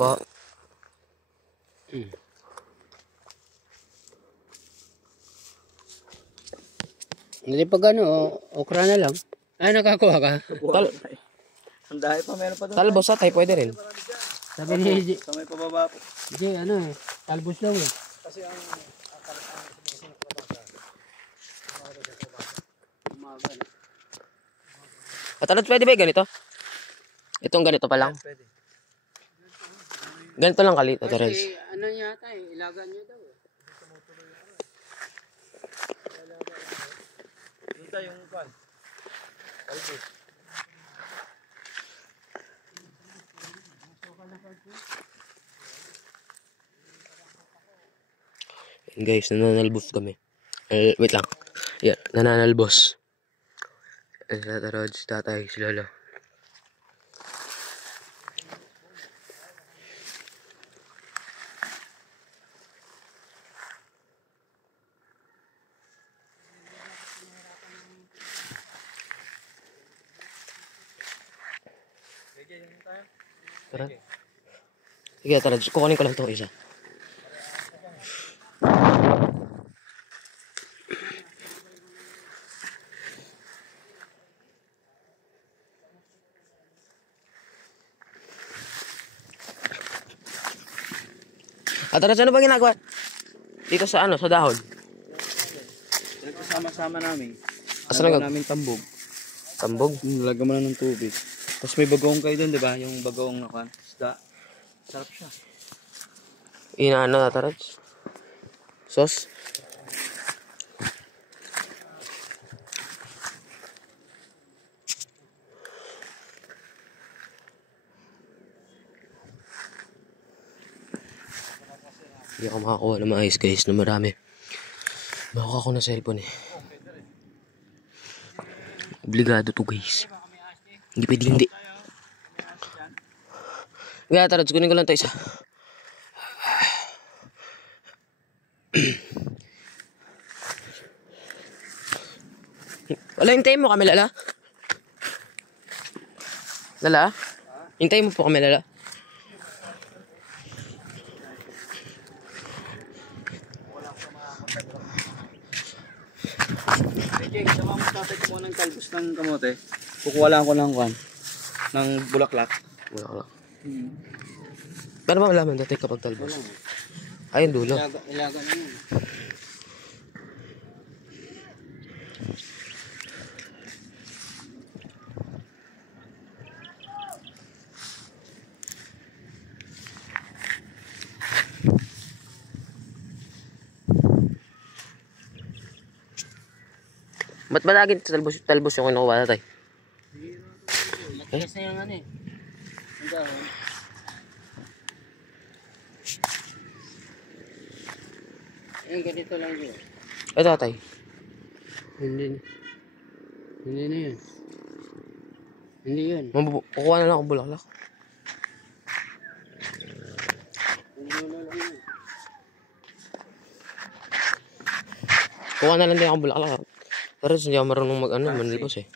po. Hindi pag ano, okra na lang. Ay, nakakuha ka. Ang dahil pa, meron pa doon. Talbos atay, pwede rin. Sabi ni Sa may pababa po. Hindi, ano eh. Talbos lang eh. Kasi ang Tatarod, pwede ba yung ganito? Itong ganito pa lang. pwede. Ganito lang kalit, Tatarod. Kasi ano yata eh, ilagan niya daw eh. Dito yung kwan. Talbos. Yan guys, nananalbos kami. Wait lang. Yan, nananalbos. Si Tatarod, si tatay, si lolo. Tara. Sige, tara. Kukunin ko lang itong isa. Tara, ano ba ginagawa? Dito sa ano, sa dahon? Nagkasama-sama namin. Asa Nagawa na namin tambog. Tambog? Lagyan mo na ng tubig. Tapos may bagoong kayo doon, di ba? Yung bagoong na kwan. Isda. Sarap siya. Inaano, Tatarod? Sauce? Hindi ako makakuha ng maayos guys na marami. Baka ako na cellphone eh. Obligado to guys. Hindi pwede hindi. Kaya tara, kunin ko lang ito isa. Wala, hintayin mo kami lala. Lala? Hintayin mo po kami lala. Jake, sama mo tatay ko muna ng talbos ng kamote. Kukuha lang ko ng kwan. Ng bulaklak. Wala. Pero ba malaman dati kapag talbos? Ayun dulo. Ilaga na yun. Ba't ba lagi talbos yung kinukuha natin? Matigas na yung ano eh. Ang dahon. Ayun, ganito lang yun. Ito tay. Hindi. Hindi na yun. Hindi yun. Kukuha na lang akong bulaklak. Hindi na lang yun. Kukuha na lang din akong bulaklak. Pero hindi ako marunong mag-ano, manilbos eh.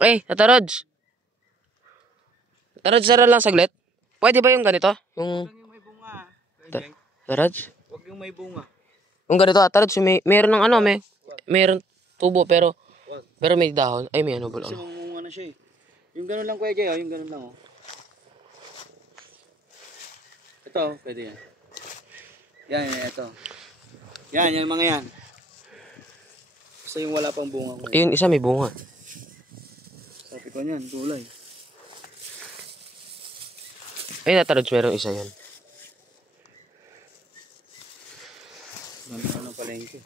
Eh, Tatarods. Tatarods, sara lang saglit. Pwede ba yung ganito? Yung... Huwag yung may bunga. Tatarods? Huwag yung may bunga. Yung ganito, Tatarods, meron ng ano, meron tubo, pero may dahon. Ay, may ano, Kasi bulaklak. mamunga na siya eh. Yung gano'n lang kuya Jay, oh. Yung gano'n lang oh. Ito, pwede yan. Yan, ito. Yan, yung mga yan. Basta yung wala pang bunga ko. Ayun, isa may bunga. Sabi ko niyan, gulay. Ay, Tatarods, meron isa yan. Dala tayo ng palengke.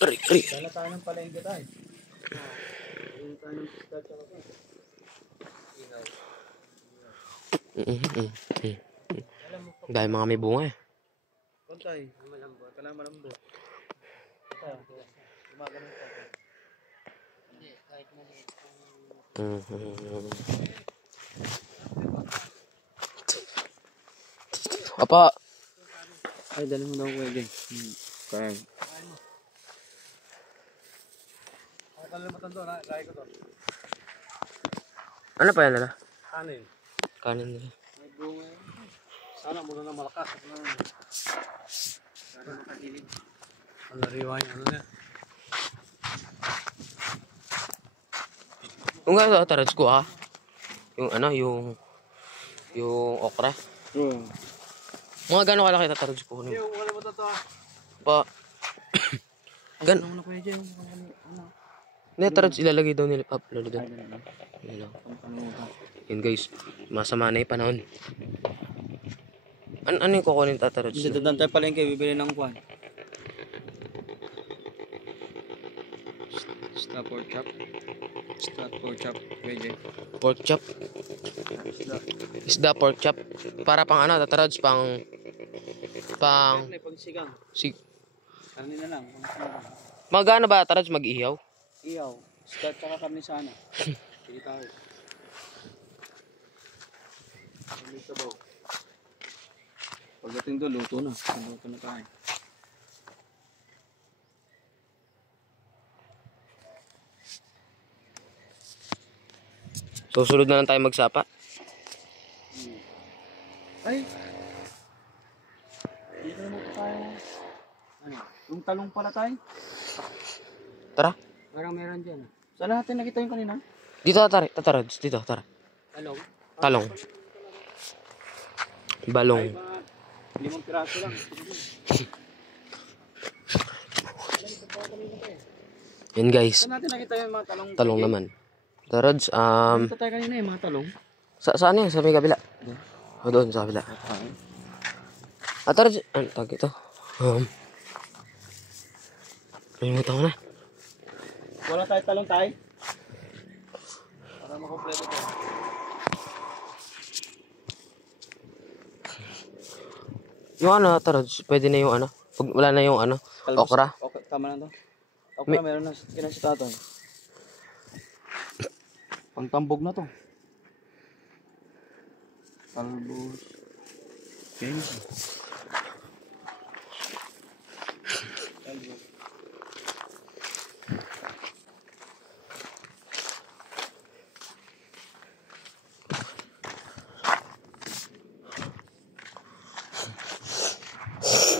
Aray. Dala tayo ng palengke tayo. Dala tayo ng pistachio ko. Dahil mga may bunga eh. Kontay, malambot. Kailangan malambot. Ito, gumagano'n tayo. Hindi, kahit maliit. Apa. Ay, dali mo daw Kuya Jay. Kaya. Kalimutan to, kaya ko to. Ano pa yan nila? Kanin. Kanin nila. May bunga yun. Sana muna na malakas. Sana makakilid. Ang lariwa niya, ano na? Kung gano'n taraj ko ah. Yung ano, yung okra. Oo. Mga gano'n kalaki tataraj ko. Hindi, kalimutan to ah. Pa. Gan. Ano na Kuya Jay? Hindi, taraj ilalagay daw nila. Upload doon. Yun lang. Yun guys, masama na yung panahon. Ano yung kukunin tataraj? Hindi, dadan tayo pala yung kayo, bibili ng kwan. Stop pork chop. Stop pork chop, Kuya Jay. Pork chop. Isda pork chop. Para pang ano, tataraj pang Pag sigang. Karni na lang. Magano ba tataraj mag-ihaw? Iyaw. Start tsaka karni sana. Sige tayo. Karni sabaw. Pagdating doon, luto na. Luto na tayo. Susunod na lang tayo magsapa. Ay! Dito na tayo. Ano? Yung talong pala tayo. Tara. Parang meron dyan. Saan natin nakita yung kanina? Dito tataraj. Dito, tara. Talong. Talong. Balong. Ay, mga 5 piraso lang. Yan guys. Saan natin nakita yung mga talong? Talong naman. Taraj, Nakita tayo kanina yung mga talong. saan yan? Sa may kabila? O doon, sa kabila. Taraj, ano tawag ito? Nalimutan ko na. Wala tayo talong tayo. Para makompleto tayo. Yung ano, Taraj, pwede na yung ano. Pag wala na yung ano, okra. Okay, tama na to. Okra meron na kinasi tatay. Pangtambog na to. Talbos. Okay. Talbos.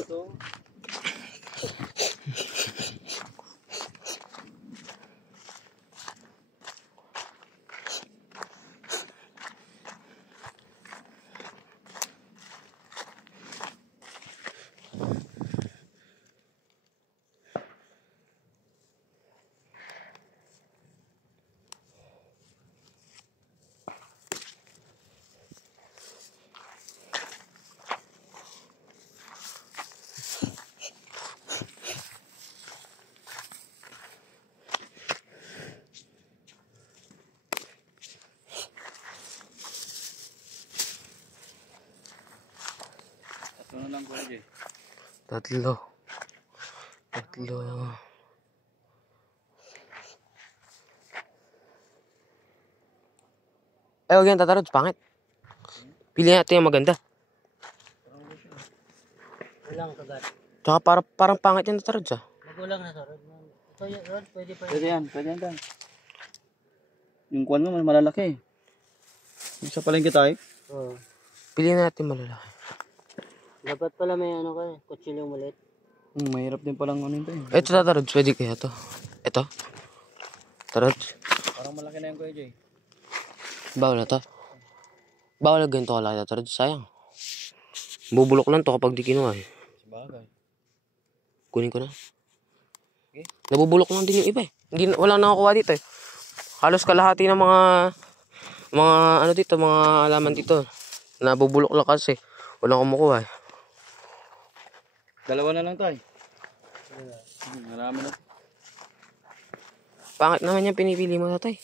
Ito. Ito na lang Kuya Jay. Tatlo. Eh, huwag yan tataraj, pangit. Pili natin yung maganda. Walang kagat. Tsaka parang pangit yung tataraj ah. Magulang na to. Ito yun, Rod. Pwede pa Pwede yan tayo. Yung kwan mo malalaki. Yung sa palengke tayo. Oo. Pili natin malalaki. Dapat pala may ano ka eh. Kutsilyong maliit. Mahirap din palang ano yun tayo. Ito tataraj, pwede kaya to. Ito. Taraj. Parang malaki na yung Kuya Jay. Bawal na to. Bawal na ganito kalaki tataraj. Sayang. Bubulok lang to kapag di kinuha eh. Sabagay. Kunin ko na. Okay. Nabubulok lang din yung iba eh. Wala nakakuha dito eh. Halos kalahati ng mga ano dito, mga alaman dito. Nabubulok lang kasi. Walang kumukuha eh. Dalawa na lang tayo. Marami na. Pangit naman yung pinipili mo tatay.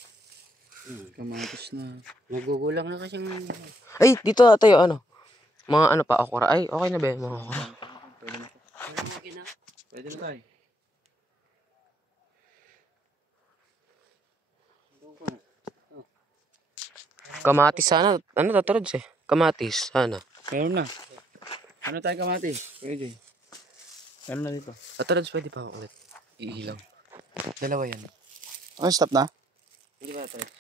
Kamatis na. Nagugulang na kasi yung... Ay, dito tayo ano. Mga ano pa, okra. Ay, okay na ba yung mga okra? Pwede na. Pwede na tayo. Kamatis sana. Ano tatarod eh? Kamatis sana. Meron na. Ano tayo kamati? Pwede. Ano na dito? Atarads, pwede pa ako ulit. Iilaw. Dalawa yan. Oh, stop na? Hindi ba atarads?